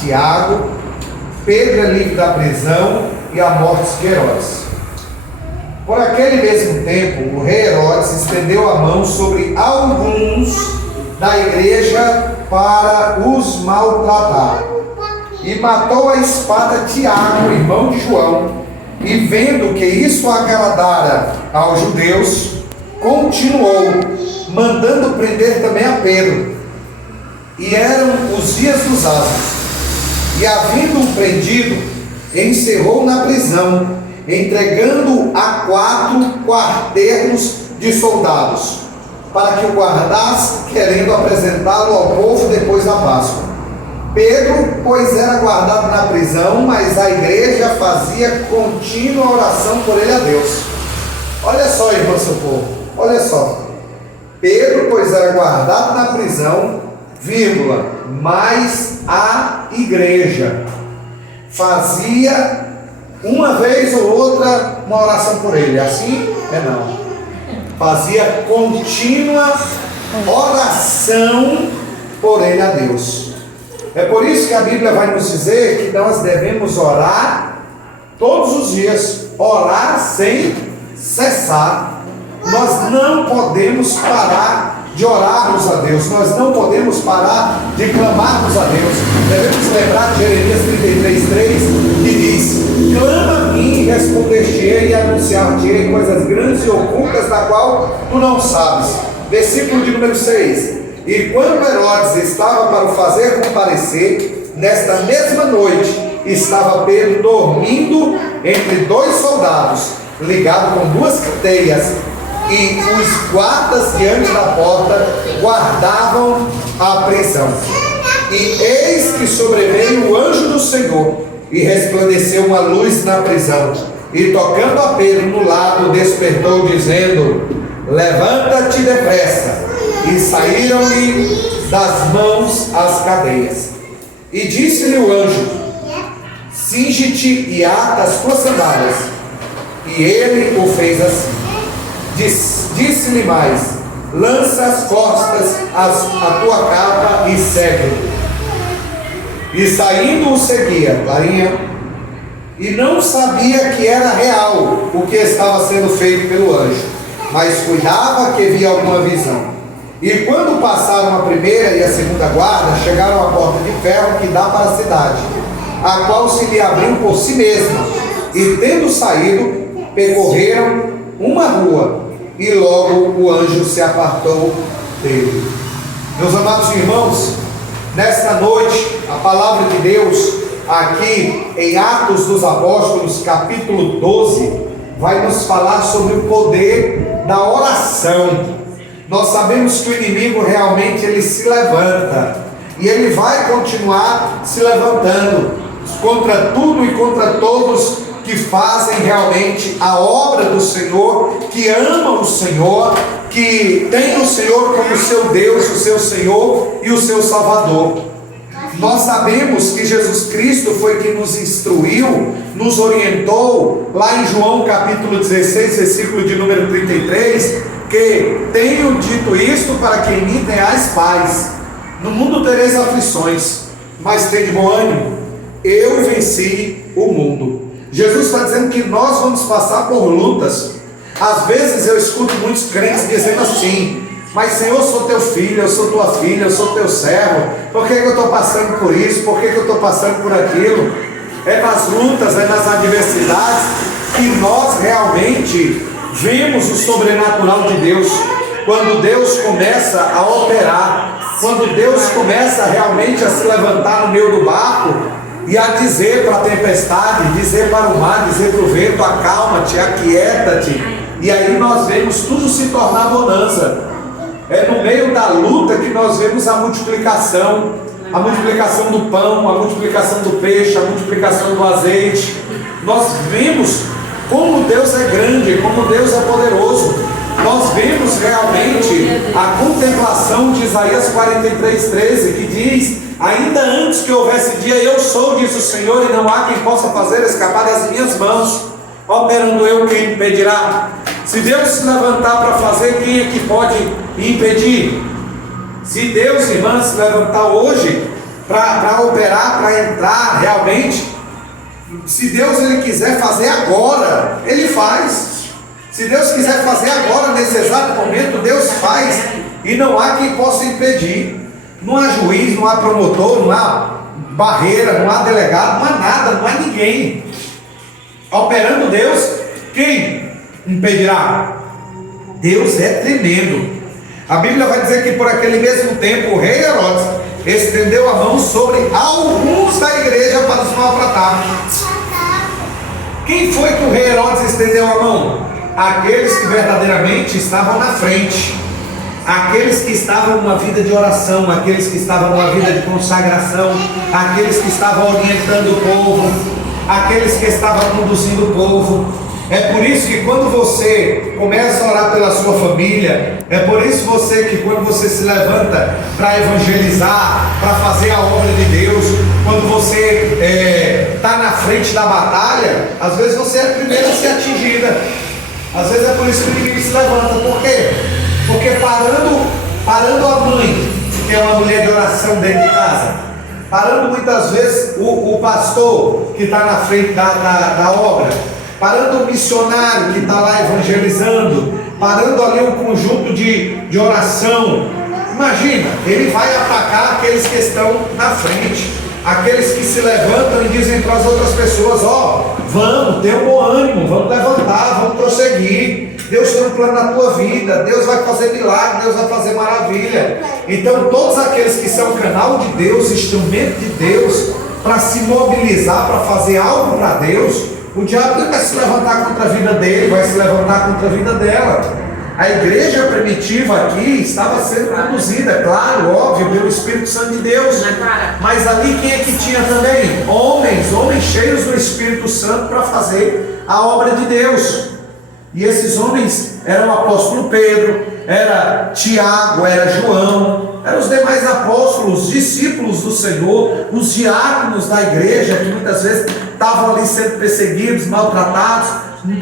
Tiago, Pedro é livre da prisão e a morte de Herodes. Por aquele mesmo tempo, o rei Herodes estendeu a mão sobre alguns da igreja para os maltratar, e matou a espada Tiago, irmão de João, e vendo que isso agradara aos judeus, continuou, mandando prender também a Pedro. E eram os dias dos asnos, e havendo-o prendido, encerrou na prisão, entregando-o a 4 quarternos de soldados, para que o guardasse, querendo apresentá-lo ao povo depois da Páscoa. Pedro, pois, era guardado na prisão, mas a igreja fazia contínua oração por ele a Deus. Olha só, irmão, seu povo, olha só. Pedro, pois, era guardado na prisão, mas a igreja fazia uma vez ou outra uma oração por ele. Assim não. Fazia contínua oração por ele a Deus. É por isso que a Bíblia vai nos dizer que nós devemos orar todos os dias, orar sem cessar. Nós não podemos parar de orarmos a Deus, nós não podemos parar de clamarmos a Deus. Devemos lembrar de Jeremias 33:3, que diz: clama a mim e responder-te-ei e anunciar-te-ei coisas grandes e ocultas da qual tu não sabes. Versículo de número 6: e quando Herodes estava para o fazer comparecer, nesta mesma noite estava Pedro dormindo entre 2 soldados, ligado com 2 cadeias, e os guardas diante da porta guardavam a prisão. E eis que sobreveio o anjo do Senhor, e resplandeceu uma luz na prisão, e tocando a Pedro no lado, despertou, dizendo: levanta-te depressa. E saíram-lhe das mãos as cadeias. E disse-lhe o anjo: cinge-te e ata as tuas sandálias. E ele o fez assim. Disse-lhe mais: lança as costas a tua capa e segue-me. E saindo o seguia, clarinha, e não sabia que era real o que estava sendo feito pelo anjo, mas cuidava que via alguma visão. E quando passaram a primeira e a segunda guarda, chegaram à porta de ferro que dá para a cidade, a qual se lhe abriu por si mesma, e tendo saído, percorreram uma rua, e logo o anjo se apartou dele. Meus amados irmãos, nesta noite, a palavra de Deus, aqui em Atos dos Apóstolos, capítulo 12, vai nos falar sobre o poder da oração. Nós sabemos que o inimigo realmente ele se levanta, e ele vai continuar se levantando contra tudo e contra todos que fazem realmente a obra do Senhor, que amam o Senhor, que tem o Senhor como seu Deus, o seu Senhor e o seu Salvador. Nós sabemos que Jesus Cristo foi quem nos instruiu, nos orientou, lá em João capítulo 16, versículo de número 33, que tenho dito isto para que em mim tenhais paz. No mundo tereis aflições, mas tende bom ânimo, eu venci o mundo. Jesus está dizendo que nós vamos passar por lutas. Às vezes eu escuto muitos crentes dizendo assim: mas Senhor, eu sou teu filho, eu sou tua filha, eu sou teu servo, por que eu estou passando por isso, por que eu estou passando por aquilo? É nas lutas, é nas adversidades que nós realmente vemos o sobrenatural de Deus. Quando Deus começa a operar, quando Deus começa realmente a se levantar no meio do barco e a dizer para a tempestade, dizer para o mar, dizer para o vento: acalma-te, aquieta-te. E aí nós vemos tudo se tornar bonança. É no meio da luta que nós vemos a multiplicação do pão, a multiplicação do peixe, a multiplicação do azeite. Nós vemos como Deus é grande, como Deus é poderoso. Nós vemos realmente a contemplação de Isaías 43:13, que diz: ainda antes que houvesse dia, eu sou, diz o Senhor, e não há quem possa fazer escapar das minhas mãos. Operando eu, quem impedirá? Se Deus se levantar para fazer, quem é que pode impedir? Se Deus, irmãs, se levantar hoje para operar, para entrar realmente. Se Deus ele quiser fazer agora, Ele faz. Se Deus quiser fazer agora, nesse exato momento, Deus faz. E não há quem possa impedir. Não há juiz, não há promotor, não há barreira, não há delegado, não há nada, não há ninguém. Operando Deus, quem impedirá? Deus é tremendo. A Bíblia vai dizer que por aquele mesmo tempo o rei Herodes estendeu a mão sobre alguns da igreja para os maltratar. Quem foi que o rei Herodes estendeu a mão? Aqueles que verdadeiramente estavam na frente, aqueles que estavam numa vida de oração, aqueles que estavam numa vida de consagração, aqueles que estavam orientando o povo, aqueles que estavam conduzindo o povo. É por isso que quando você começa a orar pela sua família, é por isso que quando você se levanta para evangelizar, para fazer a obra de Deus, quando você está na frente da batalha, às vezes você é a primeira a ser atingida. Às vezes é por isso que o inimigo se levanta. Por quê? Porque parando a mãe, que é uma mulher de oração dentro de casa, parando muitas vezes o pastor que está na frente da obra, parando o missionário que está lá evangelizando, parando ali um conjunto de oração. Imagina, ele vai atacar aqueles que estão na frente, aqueles que se levantam e dizem para as outras pessoas: ó, vamos, tenha um bom ânimo, vamos levantar, vamos prosseguir. Deus tem um plano na tua vida, Deus vai fazer milagre, Deus vai fazer maravilha. Então todos aqueles que são canal de Deus, instrumento de Deus, para se mobilizar, para fazer algo para Deus, o diabo vai se levantar contra a vida dele, vai se levantar contra a vida dela. A igreja primitiva aqui estava sendo conduzida, claro, óbvio, pelo Espírito Santo de Deus. Mas ali quem é que tinha também? Homens cheios do Espírito Santo para fazer a obra de Deus. E esses homens eram o apóstolo Pedro, era Tiago, era João, eram os demais apóstolos, discípulos do Senhor, os diáconos da igreja, que muitas vezes estavam ali sendo perseguidos, maltratados,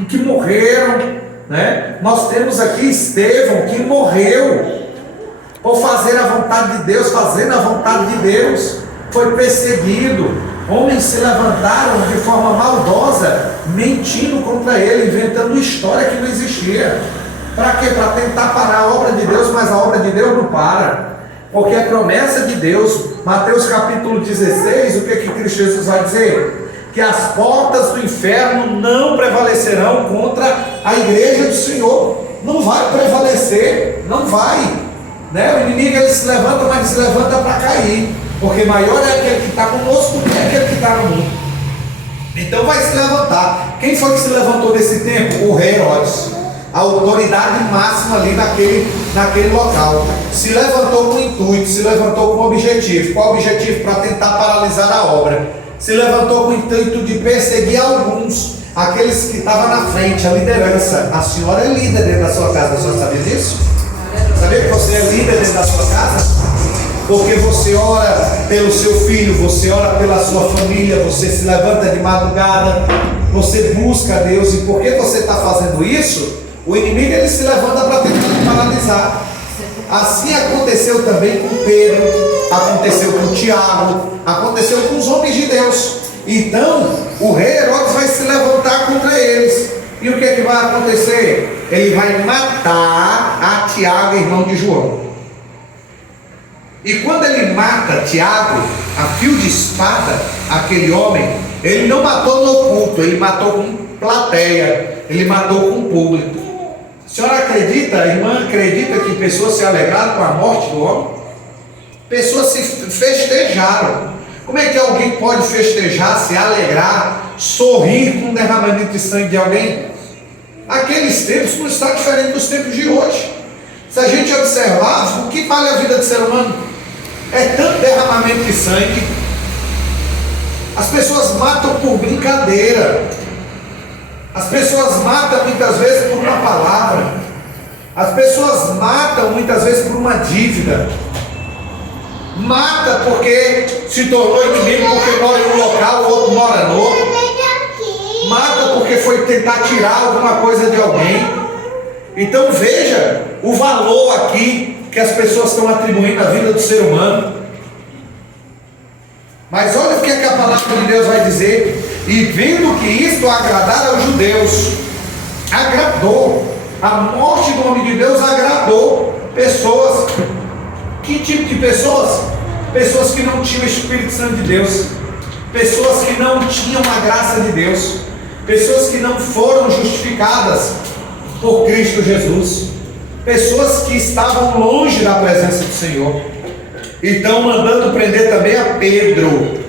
que morreram, né? Nós temos aqui Estevão, que morreu por fazer a vontade de Deus, fazendo a vontade de Deus, foi perseguido. Homens se levantaram de forma maldosa, mentindo contra ele, inventando história que não existia. Para quê? Para tentar parar a obra de Deus, mas a obra de Deus não para. Porque a promessa de Deus, Mateus capítulo 16, o que Cristo Jesus vai dizer? Que as portas do inferno não prevalecerão contra a igreja do Senhor. Não vai prevalecer, não vai, né? O inimigo ele se levanta, mas se levanta para cair, porque maior é aquele que está conosco do que aquele que está no mundo. Então vai se levantar. Quem foi que se levantou nesse tempo? O rei Herodes, a autoridade máxima ali naquele local. Se levantou com intuito, se levantou com objetivo. Qual objetivo? Para tentar paralisar a obra. Se levantou com o intuito de perseguir alguns, aqueles que estavam na frente, a liderança. A senhora é líder dentro da sua casa, a senhora sabia disso? Sabia que você é líder dentro da sua casa? Porque você ora pelo seu filho, você ora pela sua família, você se levanta de madrugada, você busca a Deus. E porque você está fazendo isso, o inimigo ele se levanta para tentar paralisar. Assim aconteceu também com Pedro, aconteceu com Tiago, aconteceu com os homens de Deus. Então o rei Herodes vai se levantar contra eles. E o que é que vai acontecer? Ele vai matar a Tiago, irmão de João. E quando ele mata Tiago, a fio de espada, aquele homem, ele não matou no oculto, ele matou com plateia, ele matou com público. A senhora acredita, a irmã acredita que pessoas se alegraram com a morte do homem? Pessoas se festejaram. Como é que alguém pode festejar, se alegrar, sorrir com o derramamento de sangue de alguém? Aqueles tempos não está diferente dos tempos de hoje. Se a gente observar, o que vale a vida do ser humano? É tanto derramamento de sangue. As pessoas matam por brincadeira. As pessoas matam muitas vezes por uma palavra. As pessoas matam muitas vezes por uma dívida. Mata porque se tornou inimigo, porque mora em um local, o outro mora no outro. Mata porque foi tentar tirar alguma coisa de alguém. Então veja o valor aqui que as pessoas estão atribuindo à vida do ser humano. Mas olha o que a palavra de Deus vai dizer. E vendo que isto agradara aos judeus, agradou. A morte do homem de Deus agradou pessoas. Que tipo de pessoas? Pessoas que não tinham o Espírito Santo de Deus, pessoas que não tinham a graça de Deus, pessoas que não foram justificadas por Cristo Jesus, pessoas que estavam longe da presença do Senhor. Então, mandando prender também a Pedro,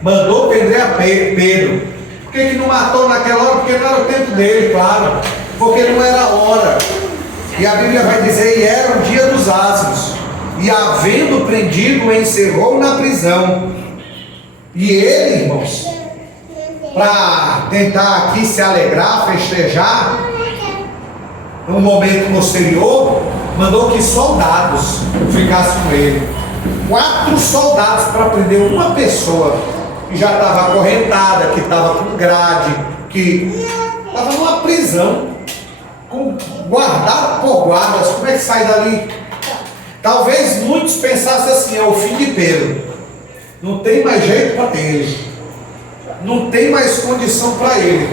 mandou prender a Pedro. Por que não matou naquela hora? Porque não era o tempo dele, claro, porque não era a hora. E a Bíblia vai dizer: e era o dia dos asmos, e havendo prendido, o encerrou na prisão. E ele, irmãos, para tentar aqui se alegrar, festejar, no momento posterior, mandou que soldados ficassem com ele. 4 soldados para prender uma pessoa que já estava acorrentada, que estava com grade, que estava numa prisão, guardado por guardas. Como é que sai dali? Talvez muitos pensassem assim: é o fim de Pedro, não tem mais jeito para ele, não tem mais condição para ele.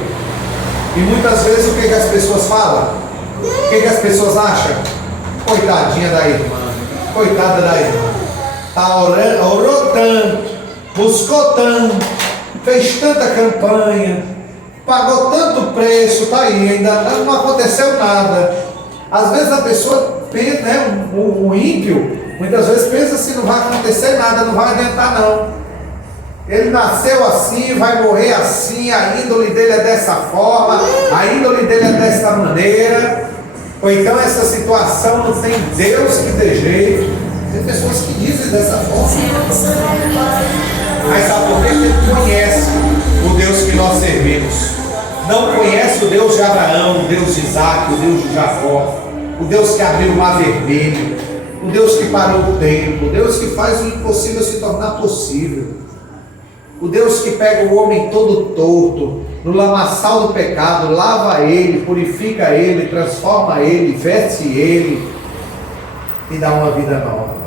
E muitas vezes o que as pessoas falam? O que as pessoas acham? Coitadinha da irmã, coitada da irmã, está orando, orou tanto, buscou tanto, fez tanta campanha, pagou tanto preço, está aí, ainda não aconteceu nada. Às vezes a pessoa pensa, né, o ímpio, muitas vezes pensa assim: não vai acontecer nada, não vai adiantar não. Ele nasceu assim, vai morrer assim, a índole dele é dessa forma, a índole dele é dessa maneira. Ou então essa situação não tem Deus que dê jeito. Tem pessoas que dizem dessa forma. Mas sabe por que ele conhece o Deus que nós servimos? Não conhece o Deus de Abraão, o Deus de Isaac, o Deus de Jacó, o Deus que abriu o mar vermelho, o Deus que parou o tempo, o Deus que faz o impossível se tornar possível, o Deus que pega o homem todo torto, no lamaçal do pecado, lava ele, purifica ele, transforma ele, veste ele e dá uma vida nova.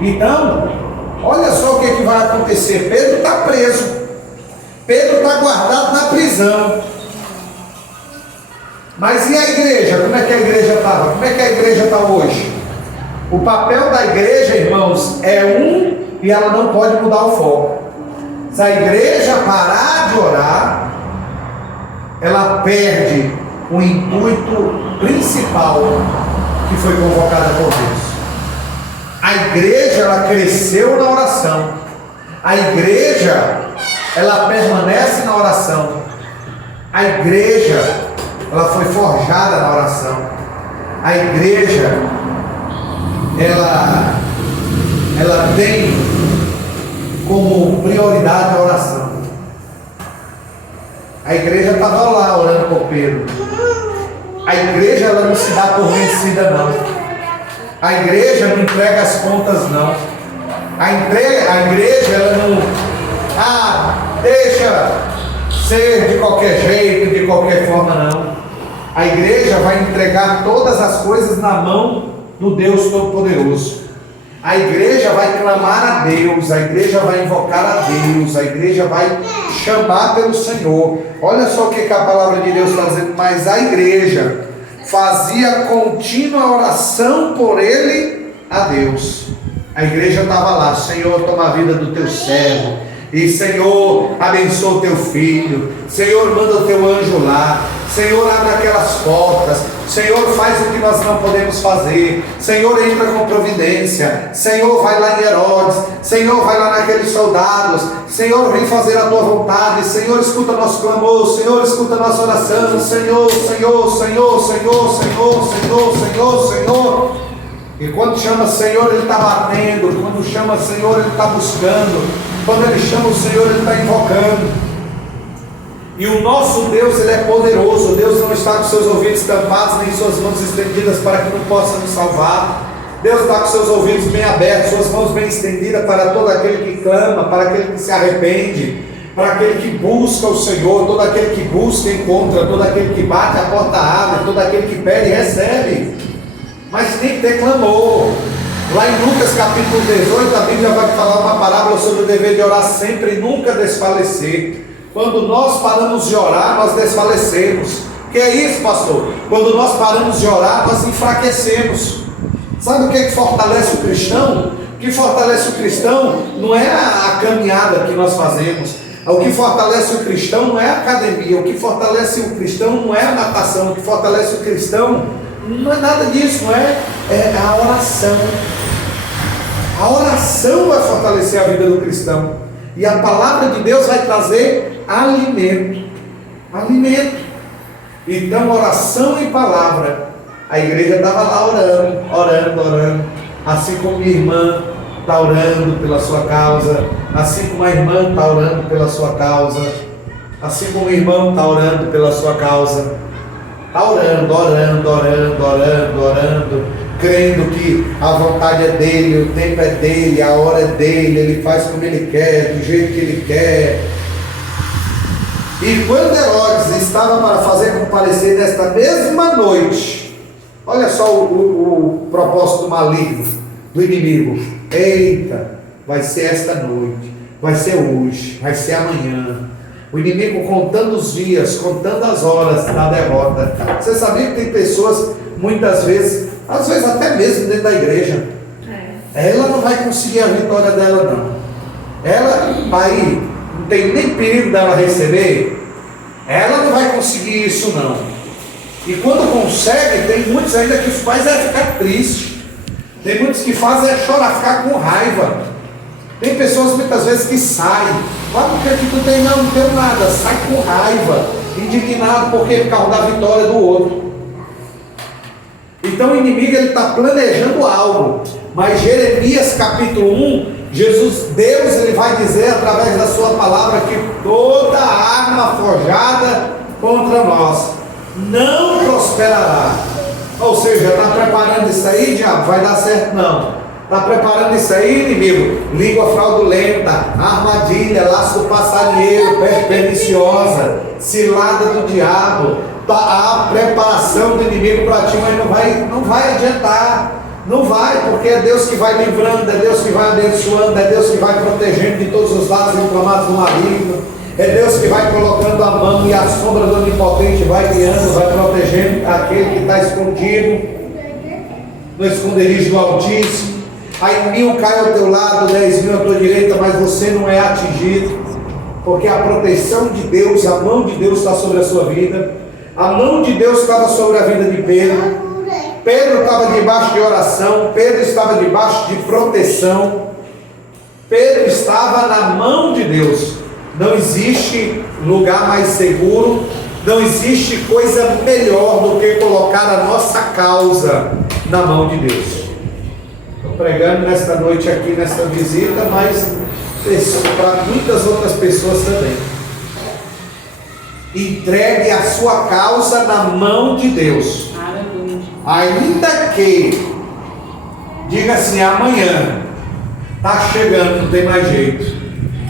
Então, olha só o que vai acontecer. Pedro está preso, Pedro está guardado na prisão. Mas e a igreja? Como é que a igreja estava? Como é que a igreja está hoje? O papel da igreja, irmãos, é um, e ela não pode mudar o foco. Se a igreja parar de orar, ela perde o intuito principal que foi convocada por Deus. A igreja, ela cresceu na oração. A igreja, ela permanece na oração. A igreja, ela foi forjada na oração. A igreja, ela tem como prioridade a oração. A igreja estava lá orando por Pedro. A igreja, ela não se dá por vencida não. A igreja não entrega as contas não. A igreja, ela não deixa ser de qualquer jeito, de qualquer forma não. A igreja vai entregar todas as coisas na mão do Deus Todo-Poderoso. A igreja vai clamar a Deus, a igreja vai invocar a Deus, a igreja vai chamar pelo Senhor. Olha só o que a palavra de Deus está dizendo. Mas a igreja fazia contínua oração por ele a Deus. A igreja estava lá: Senhor, toma a vida do teu servo, e Senhor, abençoa o teu filho, Senhor, manda o teu anjo lá, Senhor, abre aquelas portas, Senhor, faz o que nós não podemos fazer, Senhor, entra com providência, Senhor, vai lá em Herodes, Senhor, vai lá naqueles soldados, Senhor, vem fazer a tua vontade, Senhor, escuta nosso clamor, Senhor, escuta nossa oração, Senhor, Senhor, Senhor, Senhor, Senhor, Senhor, Senhor, Senhor. E quando chama Senhor, ele está batendo, quando chama Senhor, ele está buscando, quando ele chama o Senhor, ele está invocando. E o nosso Deus, ele é poderoso. Deus não está com seus ouvidos tampados, nem suas mãos estendidas para que não possa nos salvar. Deus está com seus ouvidos bem abertos, suas mãos bem estendidas para todo aquele que clama, para aquele que se arrepende, para aquele que busca o Senhor. Todo aquele que busca encontra, todo aquele que bate a porta abre, todo aquele que pede recebe. Mas tem que ter clamor, Lá em Lucas capítulo 18, a Bíblia vai falar uma parábola sobre o dever de orar sempre e nunca desfalecer. Quando nós paramos de orar, nós desfalecemos. Que é isso, pastor? Quando nós paramos de orar, nós enfraquecemos. Sabe o que fortalece o cristão? O que fortalece o cristão não é a caminhada que nós fazemos. O que fortalece o cristão não é a academia. O que fortalece o cristão não é a natação. O que fortalece o cristão não é nada disso, não é? É a oração. A oração vai fortalecer a vida do cristão. E a palavra de Deus vai trazer alimento. Alimento. Então, oração e palavra. A igreja estava lá orando. Assim como minha irmã está orando pela sua causa. Assim como a irmã está orando pela sua causa. Assim como o irmão está orando pela sua causa. Está orando, crendo que a vontade é dele, o tempo é dele, a hora é dele, ele faz como ele quer, do jeito que ele quer. E quando Herodes estava para fazer comparecer nesta mesma noite, olha só o propósito maligno do inimigo. Eita, vai ser esta noite, vai ser hoje, vai ser amanhã. O inimigo contando os dias, contando as horas da derrota. Você sabia que tem pessoas, muitas vezes, às vezes até mesmo dentro da igreja, ela não vai conseguir a vitória dela não. Ela vai, não tem nem perigo dela receber, ela não vai conseguir isso não. E quando consegue, tem muitos ainda que faz é ficar triste. Tem muitos que fazem é chorar, ficar com raiva. Tem pessoas muitas vezes que saem. Mas por que tu tem? Não tenho nada. Sai com raiva, indignado porque por causa da vitória do outro. Então o inimigo está planejando algo. Mas Jeremias capítulo 1, Deus ele vai dizer através da sua palavra que toda arma forjada contra nós não prosperará. Ou seja, está preparando isso aí, diabo? Vai dar certo não. Está preparando isso aí, inimigo? Língua fraudulenta, armadilha, laço do passarinheiro, peste perniciosa, cilada do diabo. A preparação do inimigo para ti, mas não vai adiantar. Não vai, porque é Deus que vai livrando, é Deus que vai abençoando, é Deus que vai protegendo de todos os lados inflamados do maligno. É Deus que vai colocando a mão e a sombra do Onipotente vai guiando, vai protegendo aquele que está escondido no esconderijo do Altíssimo. Aí 1000 cai ao teu lado, 10.000 à tua direita, mas você não é atingido, porque a proteção de Deus, a mão de Deus está sobre a sua vida. A mão de Deus estava sobre a vida de Pedro. Pedro estava debaixo de oração, Pedro estava debaixo de proteção, Pedro estava na mão de Deus. Não existe lugar mais seguro, não existe coisa melhor do que colocar a nossa causa na mão de Deus. Estou pregando nesta noite aqui, nesta visita, mas para muitas outras pessoas também. Entregue a sua causa na mão de Deus. Ainda que diga assim, amanhã está chegando, não tem mais jeito.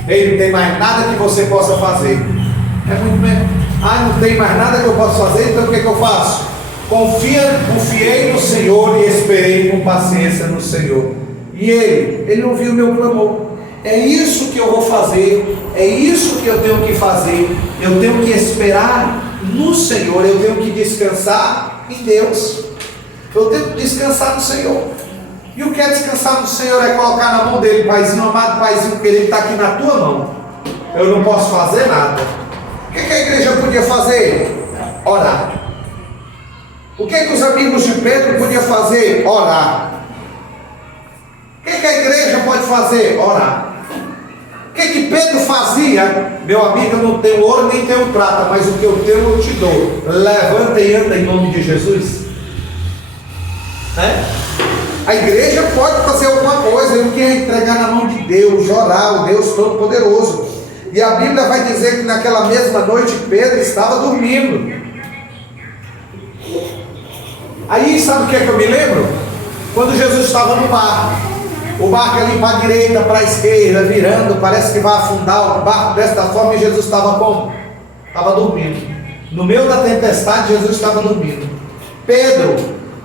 Ei, não tem mais nada que você possa fazer. É muito mesmo. Não tem mais nada que eu possa fazer, então o que eu faço? Confiei no Senhor e esperei com paciência no Senhor. E Ele ouviu o meu clamor. É isso que eu vou fazer, é isso que eu tenho que fazer. Eu tenho que esperar no Senhor, eu tenho que descansar em Deus. Eu tenho que descansar no Senhor. E o que é descansar no Senhor? É colocar na mão dele, Paizinho amado, Paizinho querido, está aqui na tua mão. Eu não posso fazer nada. O que a igreja podia fazer? Orar. O que os amigos de Pedro podiam fazer? Orar. O que a igreja pode fazer? Orar. O que Pedro fazia? Meu amigo, eu não tenho ouro nem tenho prata, mas o que eu tenho eu te dou. Levanta e anda em nome de Jesus. A igreja pode fazer alguma coisa, eu quero entregar na mão de Deus, orar, o Deus Todo-Poderoso. E a Bíblia vai dizer que naquela mesma noite Pedro estava dormindo. Aí sabe o que eu me lembro? Quando Jesus estava no barco, o barco ali para a direita, para a esquerda, virando, parece que vai afundar o barco desta forma, e Jesus estava como? Estava dormindo. No meio da tempestade, Jesus estava dormindo. Pedro,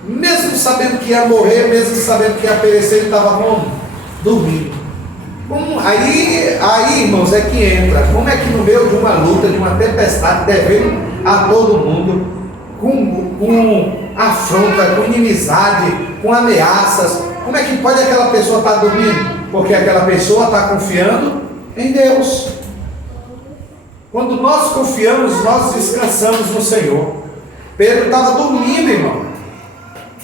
mesmo sabendo que ia morrer, mesmo sabendo que ia perecer, ele estava como? Dormindo. Aí, irmãos, é que entra. Como é que no meio de uma luta, de uma tempestade, devendo a todo mundo, com afronta, com inimizade, com ameaças, como é que pode aquela pessoa estar dormindo? Porque aquela pessoa está confiando em Deus. Quando nós confiamos, nós descansamos no Senhor. Pedro estava dormindo, irmão,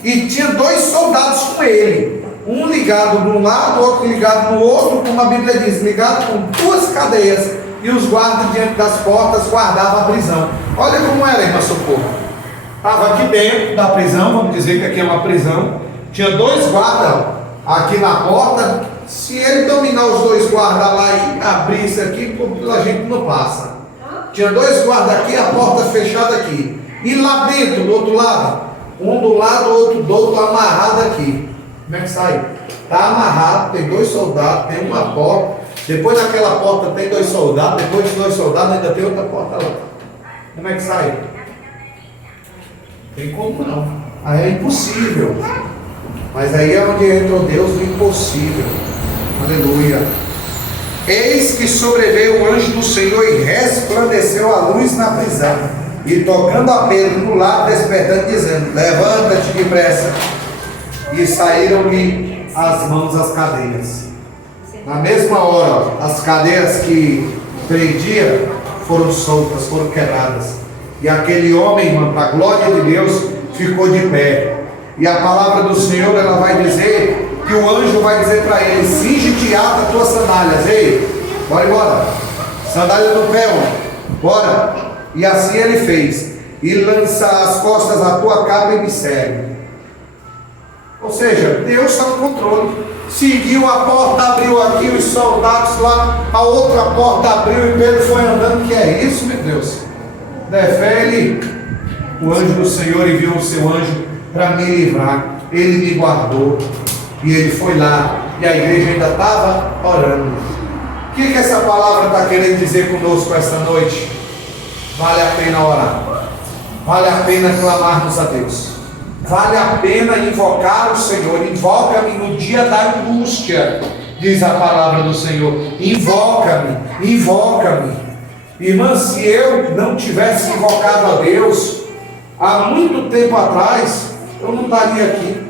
e tinha 2 soldados com ele, um ligado de um lado, outro ligado no outro, como a Bíblia diz, ligado com 2 cadeias, e os guardas diante das portas guardavam a prisão. Olha como era, irmã Socorro. Estava aqui dentro da prisão, vamos dizer que aqui é uma prisão, tinha 2 guardas aqui na porta. Se ele dominar os 2 guardas lá e abrir isso aqui, a gente não passa. Tinha 2 guardas aqui, a porta fechada aqui, e lá dentro, do outro lado, um do lado, outro do outro, amarrado aqui. Como é que sai? Está amarrado, tem 2 soldados, tem uma porta, depois daquela porta tem 2 soldados, depois de 2 soldados ainda tem outra porta lá. Como é que sai? Tem como não. Aí é impossível. Mas aí é onde entra o Deus do impossível. Aleluia. Eis que sobreveio o anjo do Senhor e resplandeceu a luz na prisão, e tocando a Pedro no lado, despertando, dizendo: levanta-te depressa. E saíram-lhe as mãos as cadeias. Na mesma hora, as cadeias que prendia foram soltas, foram quebradas. E aquele homem, irmão, para a glória de Deus, ficou de pé. E a palavra do Senhor, ela vai dizer que o anjo vai dizer para ele: cinge-te e ata as tuas sandálias. Ei, bora embora. Sandália no pé, homem. Bora. E assim ele fez. E lança as costas a tua capa e me segue. Ou seja, Deus está no controle. Seguiu a porta, abriu aqui, os soldados lá, a outra porta abriu e Pedro foi andando. Que é isso, meu Deus? Defere o anjo do Senhor, enviou o seu anjo para me livrar. Ele me guardou e ele foi lá, e a igreja ainda estava orando. O que essa palavra está querendo dizer conosco esta noite? Vale a pena orar, vale a pena clamarmos a Deus, vale a pena invocar o Senhor. Invoca-me no dia da angústia, diz a palavra do Senhor. Invoca-me, invoca-me. Irmã, se eu não tivesse invocado a Deus há muito tempo atrás, eu não estaria aqui.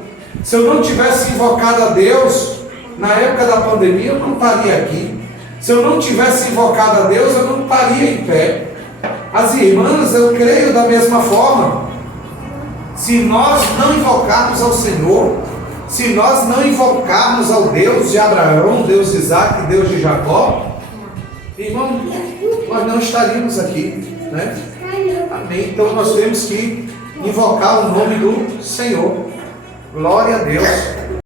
Se eu não tivesse invocado a Deus na época da pandemia, eu não estaria aqui. Se eu não tivesse invocado a Deus, eu não estaria em pé. As irmãs, eu creio da mesma forma. Se nós não invocarmos ao Senhor, se nós não invocarmos ao Deus de Abraão, Deus de Isaac, Deus de Jacó, irmão, nós não estaríamos aqui, né? Amém. Então nós temos que invocar o nome do Senhor. Glória a Deus.